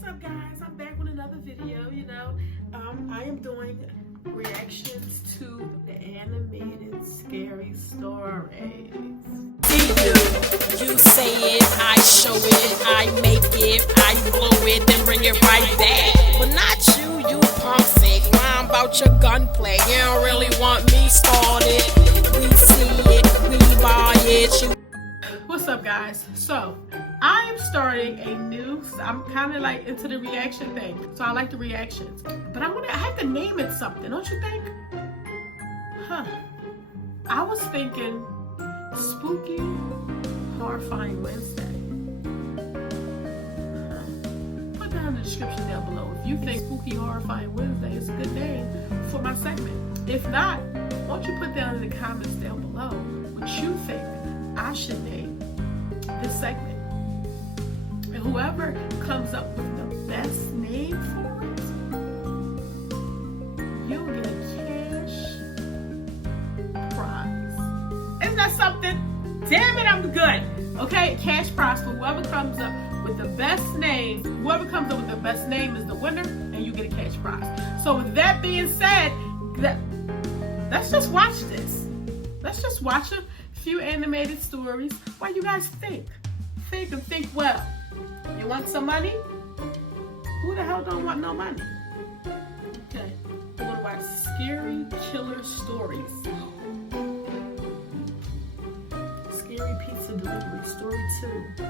What's up, guys? I'm back with another video. I am doing reactions to the animated scary stories. You say it, I show it, I make it, I blow it, then bring it right back. But not you, you punk sick. Lying about your gunplay, you don't really want me started. We see it, we buy it. What's up, guys? So I am starting a new. I'm kind of like into the reaction thing, so I like the reactions. But I have to name it something, don't you think? I was thinking spooky, horrifying Wednesday. Put down in the description down below if you think spooky, horrifying Wednesday is a good name for my segment. If not, won't you put down in the comments down below what you think I should name this segment? And whoever comes up with the best name for it, you'll get a cash prize. Isn't that something? Damn it, I'm good. Okay, cash prize for whoever comes up with the best name. Whoever comes up with the best name is the winner, and you get a cash prize. So with that being said, let's just watch this. Let's just watch a few animated stories while you guys think. Think and think well. You want some money? Who the hell don't want no money? Okay, we're gonna watch Scary Killer Stories. Scary Pizza Delivery, Story 2.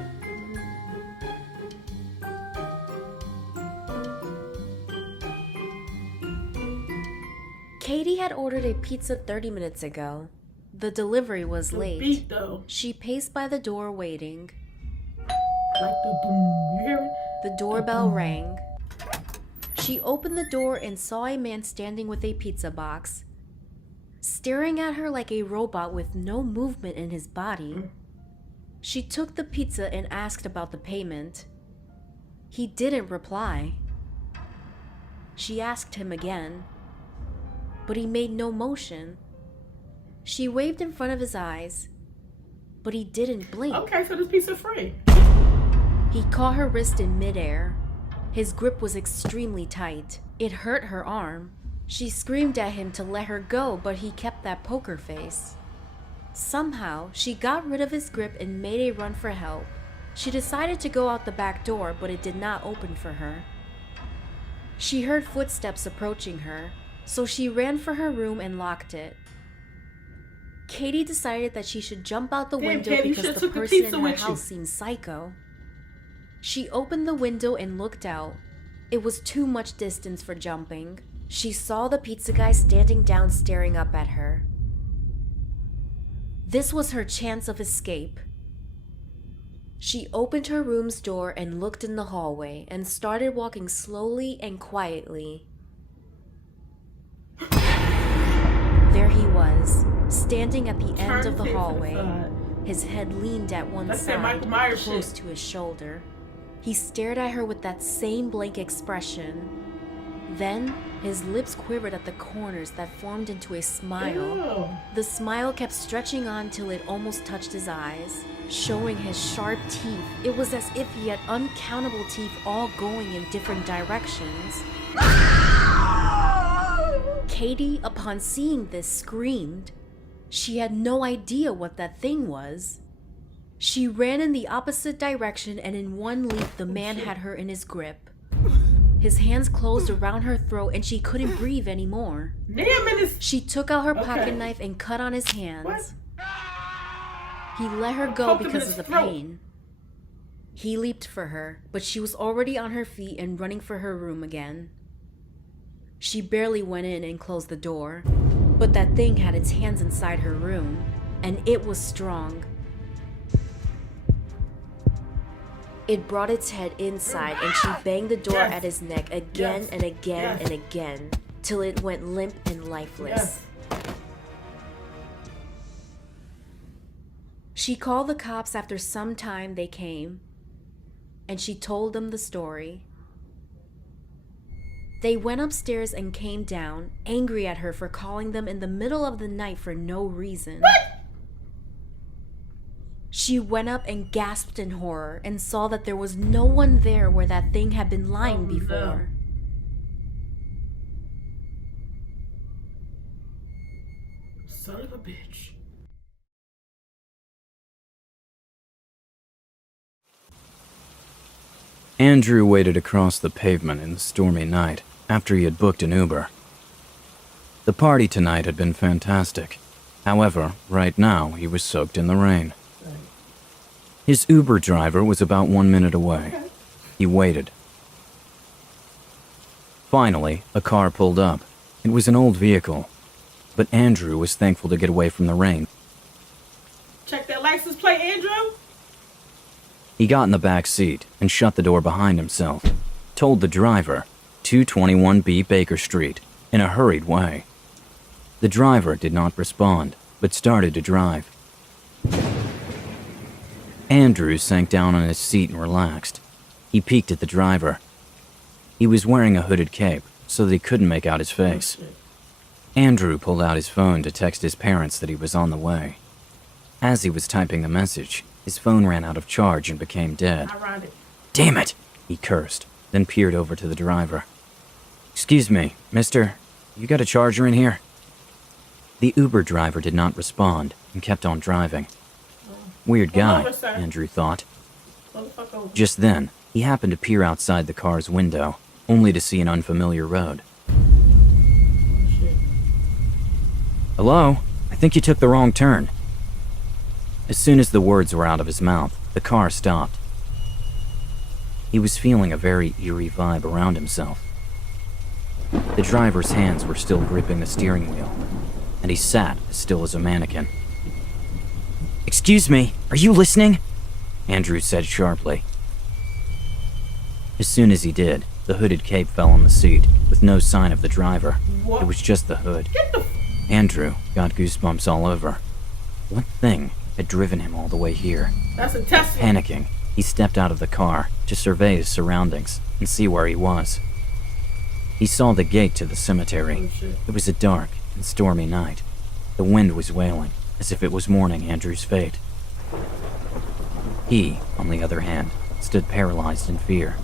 Katie had ordered a pizza 30 minutes ago. The delivery was late. Beat, though. She paced by the door waiting. Like the boom, you hear it? The doorbell rang. She opened the door and saw a man standing with a pizza box, staring at her like a robot with no movement in his body. She took the pizza and asked about the payment. He didn't reply. She asked him again, but he made no motion. She waved in front of his eyes, but he didn't blink. Okay, so this pizza free. He caught her wrist in midair. His grip was extremely tight. It hurt her arm. She screamed at him to let her go, but he kept that poker face. Somehow, she got rid of his grip and made a run for help. She decided to go out the back door, but it did not open for her. She heard footsteps approaching her, so she ran for her room and locked it. Katie decided that she should jump out the window because the person in her house seemed psycho. She opened the window and looked out. It was too much distance for jumping. She saw the pizza guy standing down staring up at her. This was her chance of escape. She opened her room's door and looked in the hallway and started walking slowly and quietly. There he was, standing at the end of the hallway. His head leaned at one side, close to his shoulder. He stared at her with that same blank expression. Then, his lips quivered at the corners that formed into a smile. Ew. The smile kept stretching on till it almost touched his eyes, showing his sharp teeth. It was as if he had uncountable teeth all going in different directions. Katie, upon seeing this, screamed. She had no idea what that thing was. She ran in the opposite direction, and in one leap, the man had her in his grip. His hands closed around her throat, and she couldn't breathe anymore. She took out her pocket knife and cut on his hands. What? He let her go because of the pain. He leaped for her, but she was already on her feet and running for her room again. She barely went in and closed the door, but that thing had its hands inside her room, and it was strong. It brought its head inside, and she banged the door at his neck again and again and again, till it went limp and lifeless. She called the cops. After some time they came, and she told them the story. They went upstairs and came down, angry at her for calling them in the middle of the night for no reason. What? She went up and gasped in horror and saw that there was no one there where that thing had been lying before. Son of a bitch. Andrew waited across the pavement in the stormy night after he had booked an Uber. The party tonight had been fantastic. However, right now he was soaked in the rain. His Uber driver was about 1 minute away. He waited. Finally, a car pulled up. It was an old vehicle, but Andrew was thankful to get away from the rain. Check that license plate, Andrew. He got in the back seat and shut the door behind himself, told the driver, 221B Baker Street, in a hurried way. The driver did not respond, but started to drive. Andrew sank down on his seat and relaxed. He peeked at the driver. He was wearing a hooded cape, so that he couldn't make out his face. Andrew pulled out his phone to text his parents that he was on the way. As he was typing the message, his phone ran out of charge and became dead. Ironic. "Damn it!" he cursed, then peered over to the driver. "Excuse me, mister, you got a charger in here?" The Uber driver did not respond and kept on driving. Weird guy, Andrew thought. Just then, he happened to peer outside the car's window, only to see an unfamiliar road. "Hello? I think you took the wrong turn." As soon as the words were out of his mouth, the car stopped. He was feeling a very eerie vibe around himself. The driver's hands were still gripping the steering wheel, and he sat as still as a mannequin. "Excuse me, are you listening?" Andrew said sharply. As soon as he did, the hooded cape fell on the seat, with no sign of the driver. What? It was just the hood. Get the Andrew got goosebumps all over. What thing had driven him all the way here? That's a test. Panicking, he stepped out of the car to survey his surroundings and see where he was. He saw the gate to the cemetery. It was a dark and stormy night. The wind was wailing, as if it was mourning Andrew's fate. He, on the other hand, stood paralyzed in fear.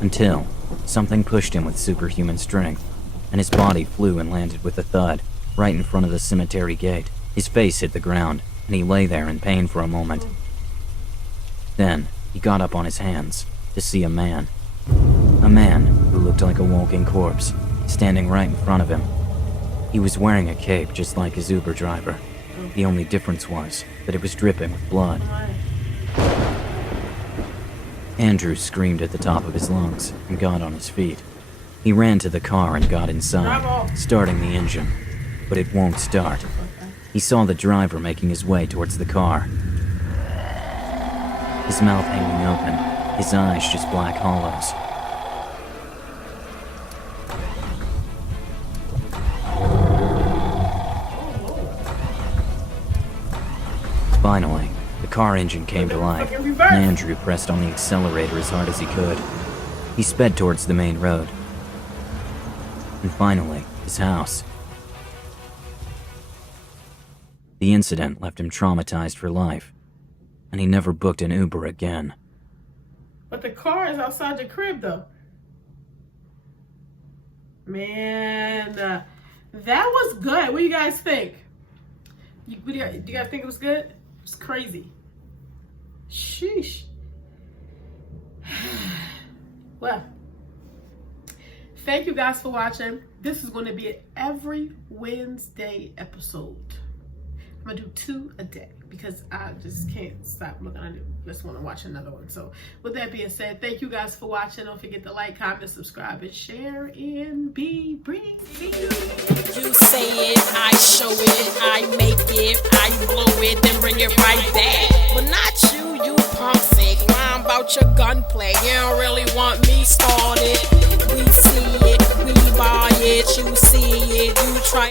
Until something pushed him with superhuman strength, and his body flew and landed with a thud right in front of the cemetery gate. His face hit the ground, and he lay there in pain for a moment. Then, he got up on his hands to see a man. A man who looked like a walking corpse, standing right in front of him. He was wearing a cape just like his Uber driver. The only difference was that it was dripping with blood. Andrew screamed at the top of his lungs and got on his feet. He ran to the car and got inside, starting the engine, but it won't start. He saw the driver making his way towards the car. His mouth hanging open, his eyes just black hollows. Finally, the car engine came to life, and Andrew pressed on the accelerator as hard as he could. He sped towards the main road. And finally, his house. The incident left him traumatized for life, and he never booked an Uber again. But the car is outside the crib, though. Man, that was good. What do you guys think? Do you guys think it was good? It's crazy. Sheesh. Well, thank you guys for watching. This is going to be an every Wednesday episode. I'm going to do 2 a day because I just can't stop looking. I just want to watch another one. So with that being said, thank you guys for watching. Don't forget to like, comment, subscribe, and share, and be breezy. You say it, I show it, I make it, I blow it, then bring it right back. But not you, you punk sick. Lying about your gunplay. You don't really want me started. We see it, we buy it, you see it, you try.